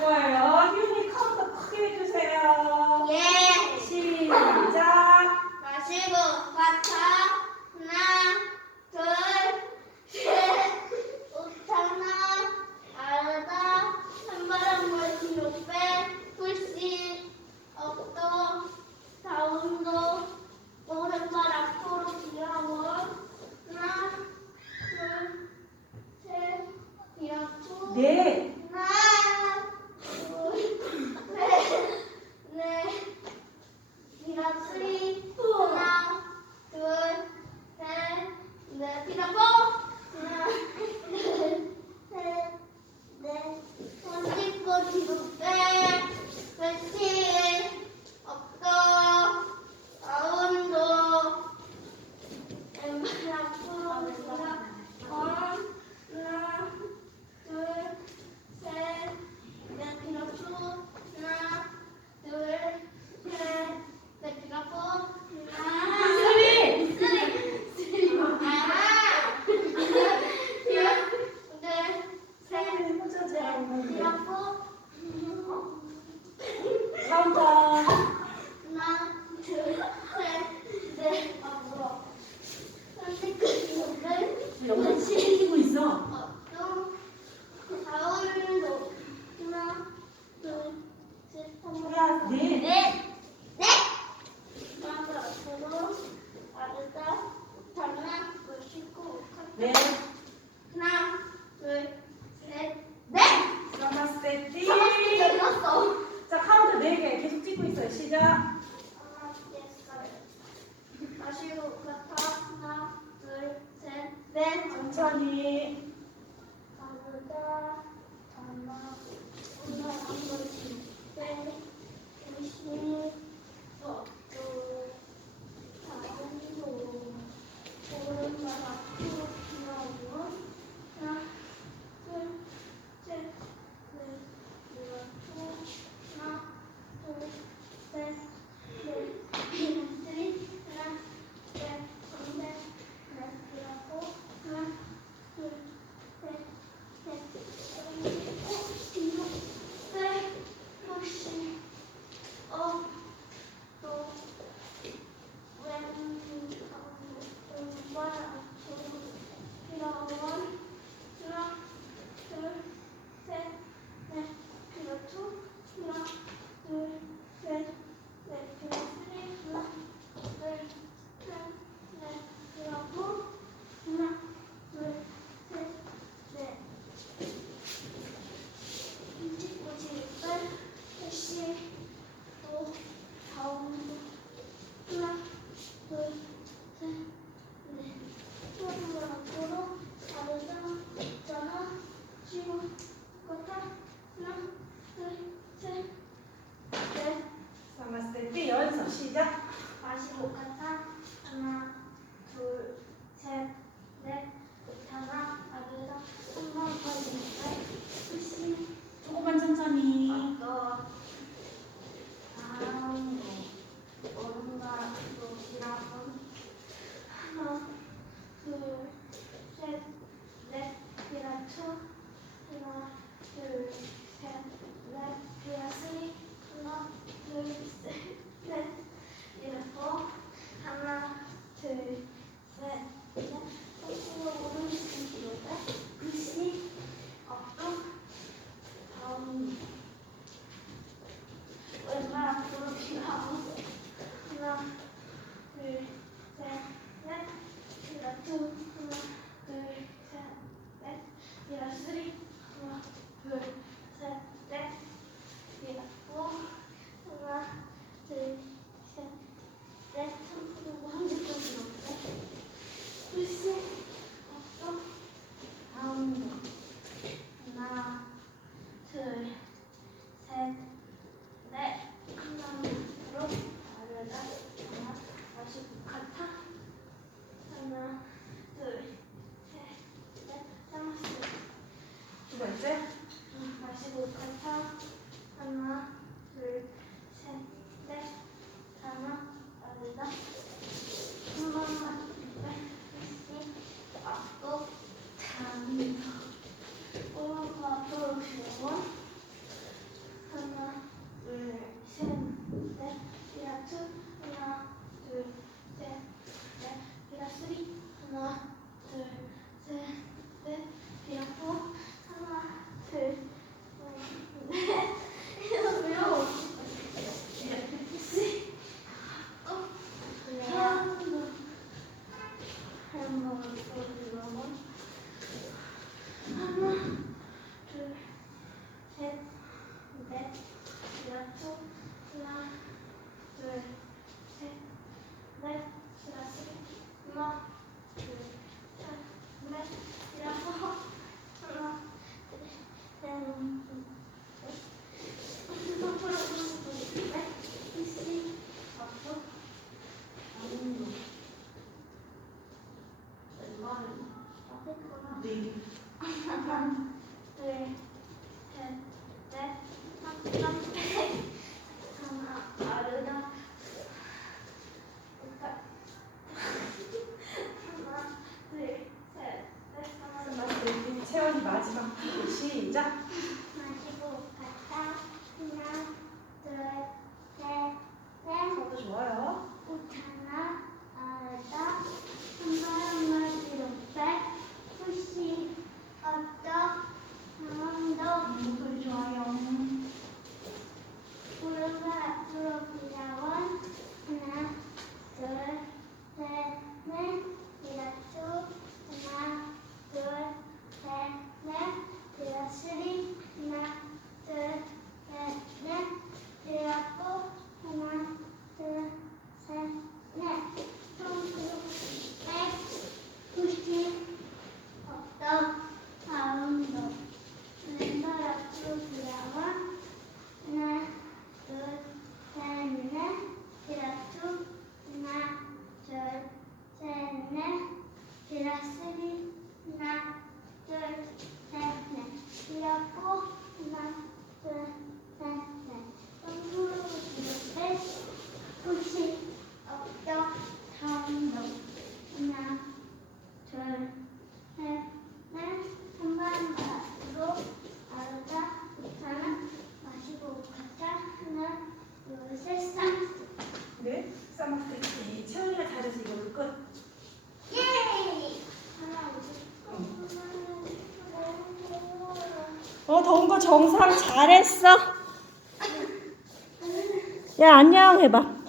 좋아요. 희윤이 카운트 크게 해주세요. 예. 시작. 마시고 가타 하나 둘 셋 웃잖아 알다 한바람 멀리 높에 불씨 업도 다운도 오른발 앞으로 기어온 하나 둘셋 기어투 네. 하나 둘셋넷 피라쓰리 하나 둘셋넷 피라포 하나 둘셋넷 손짓고 뒤로 빼 그렇지 업도 다운도 왼발 앞으로 돌아 하나 둘셋넷 피라투 하나 둘셋넷 피라포 하나 쓰리. 카운터. 영상 찍히고 있어. 소리야. 네. 네. 하나, 둘, 셋, 넷! 나마스테. 끝났어. 자, 카운트 4개 계속 찍고 있어요. 시작. 마시고 가타 하나 둘셋넷 천천히. 가보자 하나 오늘 한 번씩 빼 열심히 먹고 다음도 오른발 앞으로 기어오고 하나 둘셋넷 이렇게 하나 둘셋넷 나마스테. 연습 시작. 마시고 가타 하나 둘셋넷 하나 아르다 한번 버리는데 수시 조금만 천천히. 어떠 다음으로 오른발로 기라고 하나 둘셋넷 기라쳐 하나 둘셋넷 기라쓰리 하나 둘셋넷 기라포 하나 둘셋넷 거꾸로 오른손 뒤로 빼 글씨 업도 다음 왼발 앞으로 기라고 하나 둘셋넷 기라투 하나 둘셋넷 기라쓰리 하나 둘셋넷 기라포 하나 둘셋넷 손으로 한쪽까지 넣게 글씨 업도 다음 하나 둘셋넷 하나로 아래다 하나 마시고 가타 하나 둘셋넷 참았어 두 번째. 마시고 가타 하나 둘셋넷 하나 아래다 한 번만 글씨 업도 다음 오른발 앞으로 기어온 더운 거 정상 잘했어. 야, 안녕 해봐.